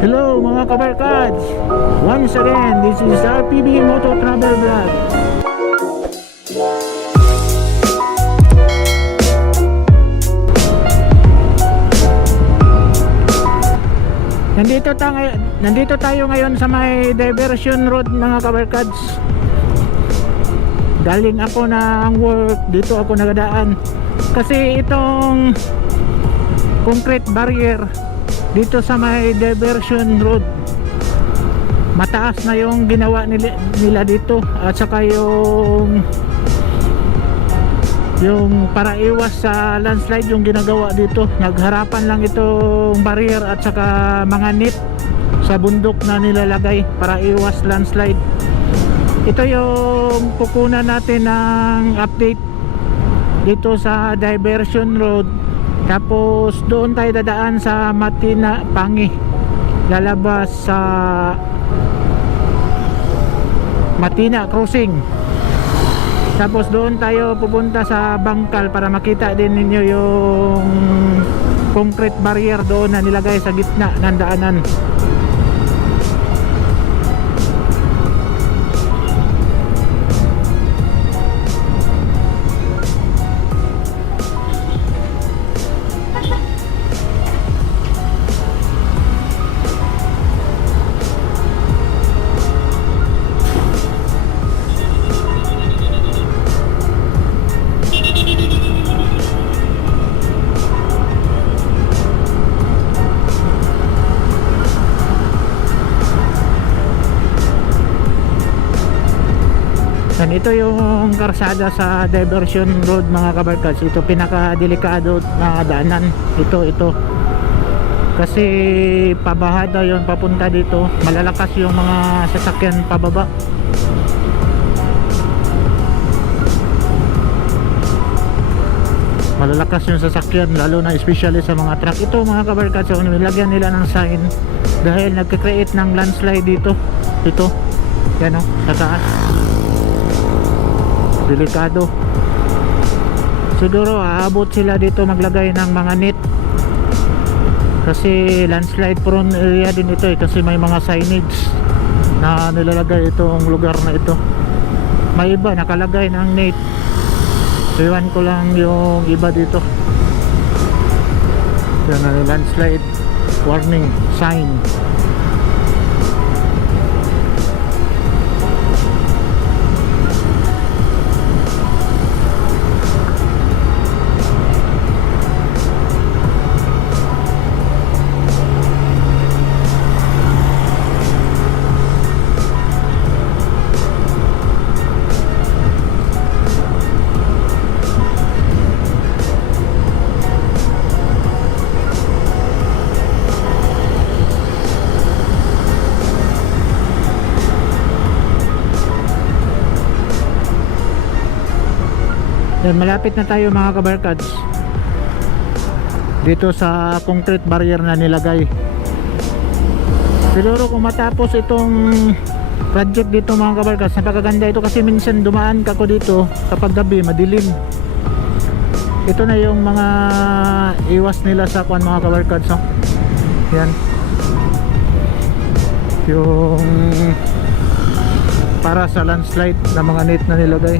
Hello mga kabarkads! Once again, this is RPB Moto Travel Vlog. Nandito tayo ngayon sa may diversion road mga kabarkads. Galing ako ng work, dito ako nagadaan. Kasi itong concrete barrier dito sa may diversion road, mataas na yung ginawa nila dito, at saka yung para iwas sa landslide yung ginagawa dito. Nagharapan lang itong barrier at saka mga net sa bundok na nilalagay para iwas landslide. Ito yung pukunan natin ng update dito sa diversion road. Tapos doon tayo dadaan sa Matina Pangi, lalabas sa Matina Crossing. Tapos doon tayo pupunta sa Bangkal para makita din ninyo yung concrete barrier doon na nilagay sa gitna ng daanan. And ito yung karsada sa diversion road mga kabarkads. Ito pinaka-delikado na daanan. Ito kasi pabahada yon papunta dito. Malalakas yung mga sasakyan pababa. Malalakas yung sasakyan, lalo na especially sa mga truck. Ito mga kabarkads, so nilagyan nila ng sign dahil nagka-create ng landslide dito. Ito, yan o, sa taas. Delikado. Siguro aabot sila dito maglagay ng mga net, kasi landslide prone area din ito kasi may mga signage na nilalagay itong lugar na ito. May iba nakalagay ng net, iwan ko lang yung iba dito. Yan na, landslide warning sign. Yan, malapit na tayo mga kabarkads dito sa concrete barrier na nilagay. Siguro kung matapos itong project dito mga kabarkads, napakaganda ito kasi minsan dumaan ako dito kapag gabi madilim. Ito na yung mga iwas nila sa kuan mga kabarkads, no? Yan yung para sa landslide na mga net na nilagay.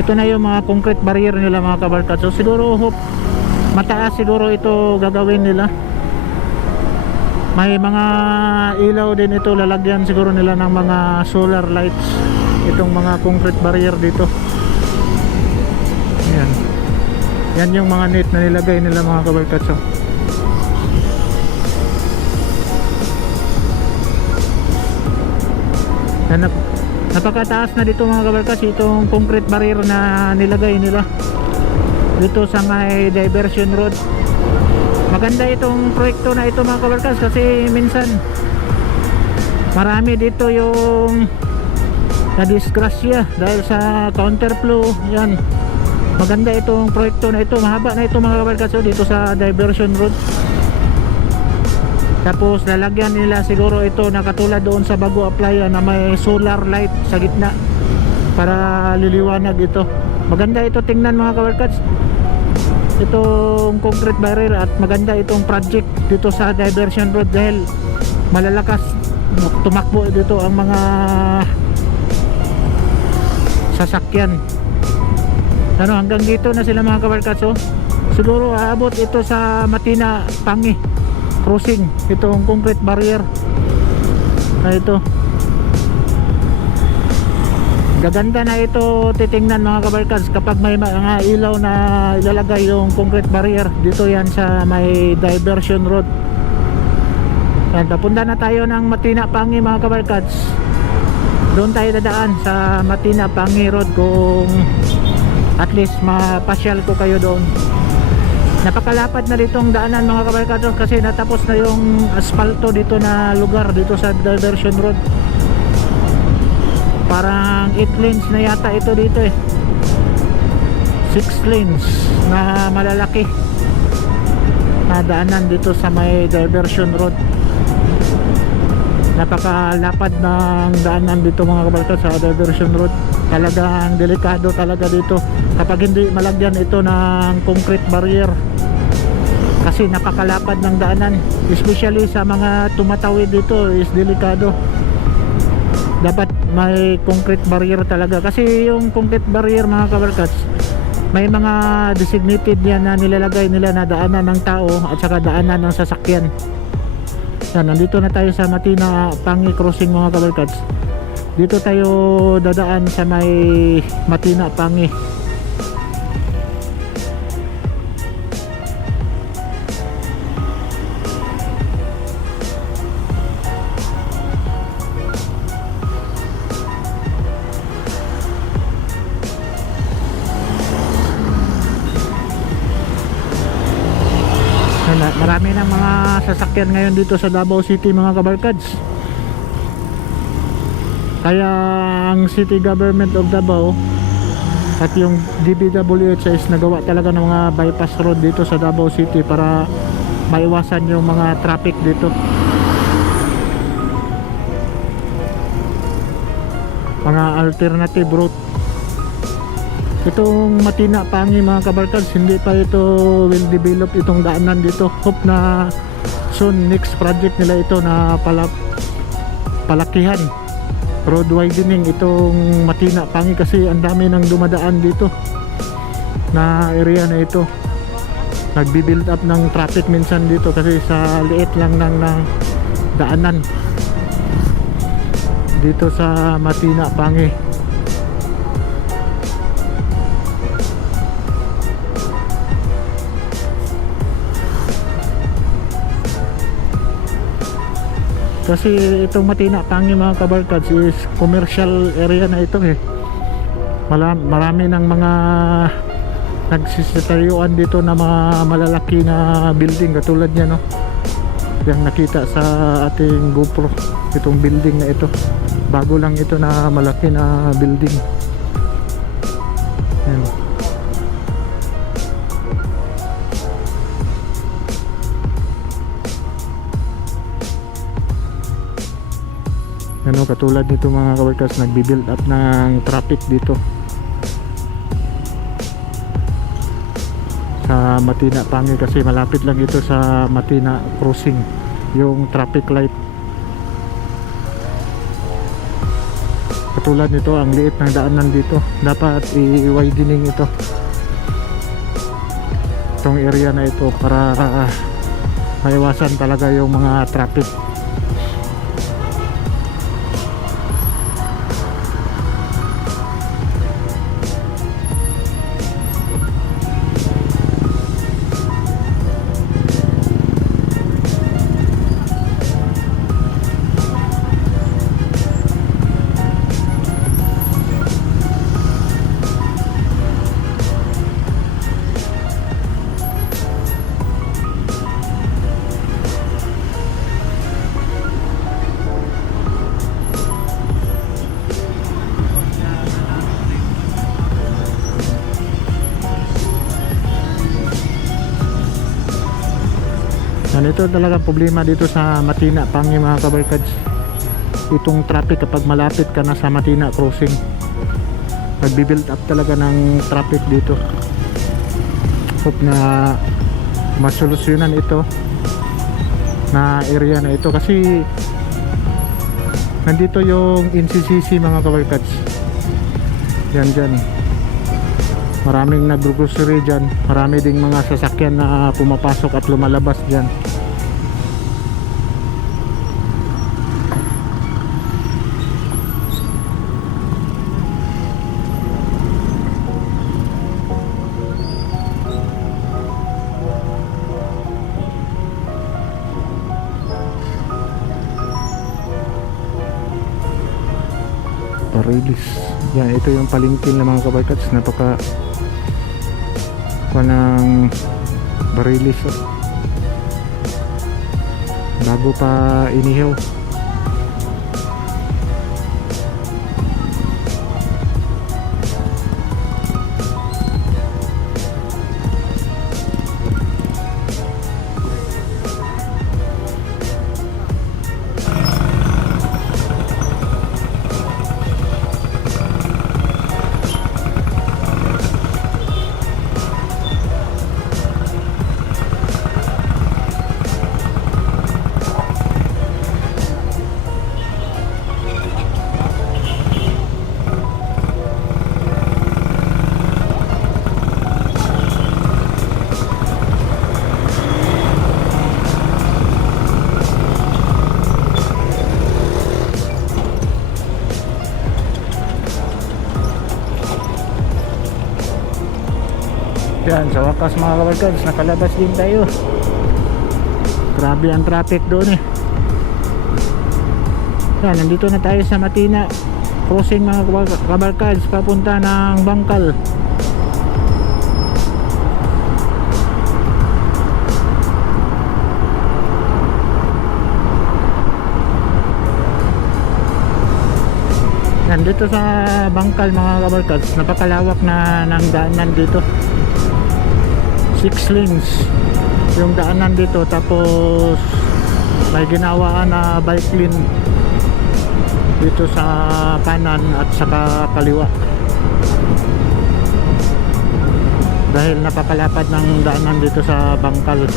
Ito na yung mga concrete barrier nila mga kabarkads. So siguro mataas siguro ito gagawin nila. May mga ilaw din ito, lalagyan siguro nila ng mga solar lights itong mga concrete barrier dito. Yan yung mga net na nilagay nila mga kabarkads. So napakataas na dito mga kabarkads itong concrete barrier na nilagay nila dito sa may diversion road. Maganda itong proyekto na ito mga kabarkads kasi minsan marami dito yung na disgrasya dahil sa counterflow. Yan, Maganda itong proyekto na ito, mahaba na ito mga kabarkads, dito sa diversion road. Tapos lalagyan nila siguro ito na katulad doon sa Bago Aplaya na may solar light sa gitna para liliwanag ito. Maganda ito tingnan mga kabarkads, itong concrete barrier, at maganda itong project dito sa diversion road dahil malalakas tumakbo dito ang mga sasakyan. Ano, hanggang dito na sila mga kabarkads. Siguro aabot ito sa Matina Pangi crossing, itong concrete barrier na ito. Gaganda na ito titingnan mga kabarkads kapag may mga ilaw na ilalagay yung concrete barrier dito. Yan sa may diversion road. Yan, papunta na tayo ng Matina Pangi mga kabarkads. Doon tayo dadaan sa Matina Pangi road kung at least mapasyal ko kayo doon. Napakalapad na ditong daanan mga kabarkads kasi natapos na yung asfalto dito na lugar dito sa diversion road. Parang 8 lanes na yata ito dito 6 lanes na malalaki na daanan dito sa may diversion road. Napakalapad ng daanan dito mga kabarkads sa diversion road. Talagang delikado talaga dito kapag hindi malagyan ito ng concrete barrier, kasi napakalapad ng daanan, especially sa mga tumatawid dito is delikado. Dapat may concrete barrier talaga, kasi yung concrete barrier mga kabarkads may mga designated yan na nilalagay nila na daanan ng tao at saka daanan ng sasakyan. Yan, nandito na tayo sa Matina Pangi crossing mga kabarkads. Dito tayo dadaan sa may Matina Pangi. Marami ng mga sasakyan ngayon dito sa Davao City mga kabarkads. Kaya ang City Government of Davao at yung DPWH is nagawa talaga ng mga bypass road dito sa Davao City para maiwasan yung mga traffic dito. Mga alternative route. Itong Matina Pangi mga kabarkads, hindi pa ito will develop itong daanan dito. Hope na soon next project nila ito na palakihan, road widening itong Matina Pangi, kasi ang dami nang dumadaan dito na area na ito. Nagbi-build up ng traffic minsan dito kasi sa liit lang ng daanan dito sa Matina Pangi. Kasi itong Matina Pangi mga kabarkads is commercial area na ito marami ng mga nagsisitayuan dito na mga malalaki na building katulad niya yung nakita sa ating GoPro. Itong building na ito, bago lang ito na malaki na building. Yan. Katulad nito mga kabarkads, nagbi-build up ng traffic dito sa Matina Pangi kasi malapit lang ito sa Matina crossing yung traffic light. Katulad nito, ang liit ng daanan dito, dapat i-widening itong area na ito para maiwasan talaga yung mga traffic. ito talaga problema dito sa Matina Pangi mga kabarkads. Itong traffic kapag malapit ka na sa Matina crossing, nagbi-build up talaga ng traffic dito. Hope na masolusyonan ito na area na ito, kasi nandito yung NCCC mga kabarkads. Yan dyan, maraming nag-grocery dyan, marami ding mga sasakyan na pumapasok at lumalabas dyan. Parilis. Yan, ito yung palengke ng mga kabarkads. Napaka panang Barilis, oh. Bago pa inihaw. Yan, sa wakas mga kabarkads, nakalabas din tayo. Grabe ang traffic doon eh. Yan, nandito na tayo sa Matina crossing mga kabarkads, papunta ng Bangkal. Yan, dito sa Bangkal mga kabarkads, napakalawak na ng daanan dito. 6 lanes yung daanan dito, tapos may ginawaan na bike lane dito sa kanan at saka kaliwa, dahil napakalapad ng daanan dito sa Bangkal.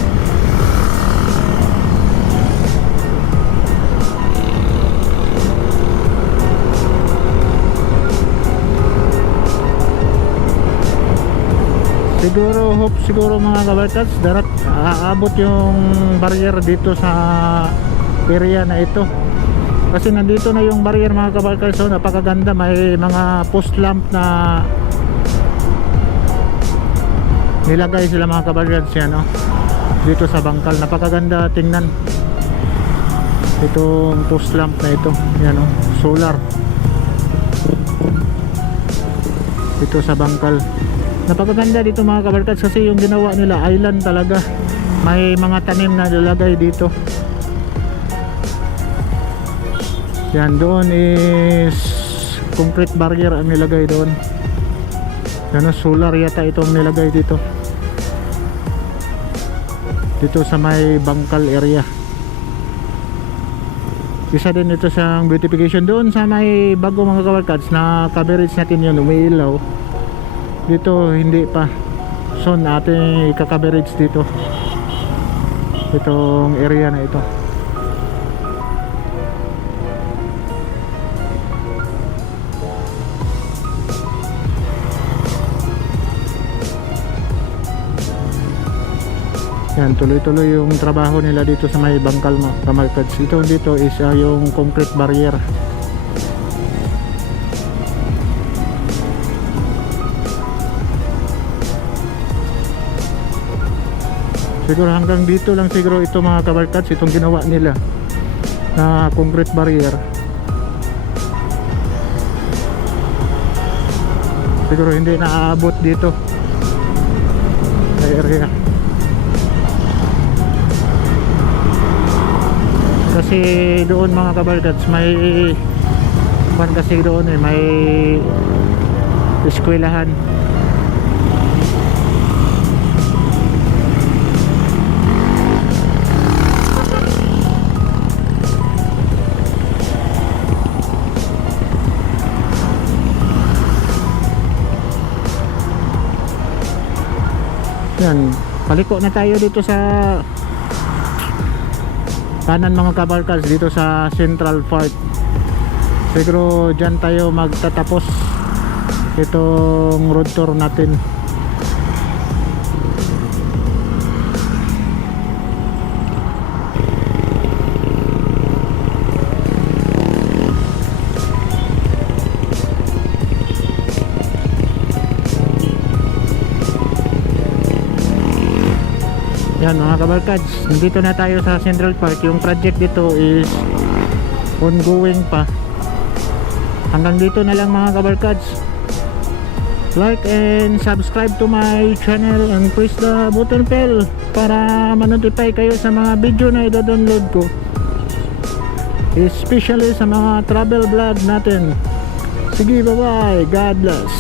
Siguro mga kabarkads, darat aabot yung barrier dito sa area na ito, kasi nandito na yung barrier mga kabarkads. So napakaganda, may mga post lamp na nilagay sila mga kabarkads yan, oh, dito sa Bangkal. Napakaganda tingnan itong post lamp na ito, yan, oh, solar dito sa Bangkal. Napakaganda dito mga kabarkads, kasi yung ginawa nila island talaga. May mga tanim na nilagay dito. Yan, doon is concrete barrier ang nilagay doon. Yan, solar yata itong nilagay dito. Dito sa may Bangkal area. Isa din ito sa beautification. Doon sa may bago mga kabarkads na coverage natin yun, umiilaw. Dito hindi pa. So natin ika-coverage dito itong area na ito. Yan, tuloy-tuloy yung trabaho nila dito sa may Bangkal mga kabarkads. Ito dito is yung concrete barrier. Siguro hanggang dito lang siguro ito mga kabarkads, itong ginawa nila na concrete barrier. Siguro hindi naaabot dito sa area, kasi doon mga kabarkads may kasi doon may eskwelahan. Yan, paliko na tayo dito sa kanan mga kabarkads, dito sa Central Park. Siguro dyan tayo magtatapos itong road tour natin. Yan mga kabarkads, nandito na tayo sa Central Park. Yung project dito is ongoing pa. Hanggang dito na lang mga kabarkads. Like and subscribe to my channel and press the button bell para ma-notify kayo sa mga video na i-download ko, especially sa mga travel vlog natin. Sige, bye bye, God bless.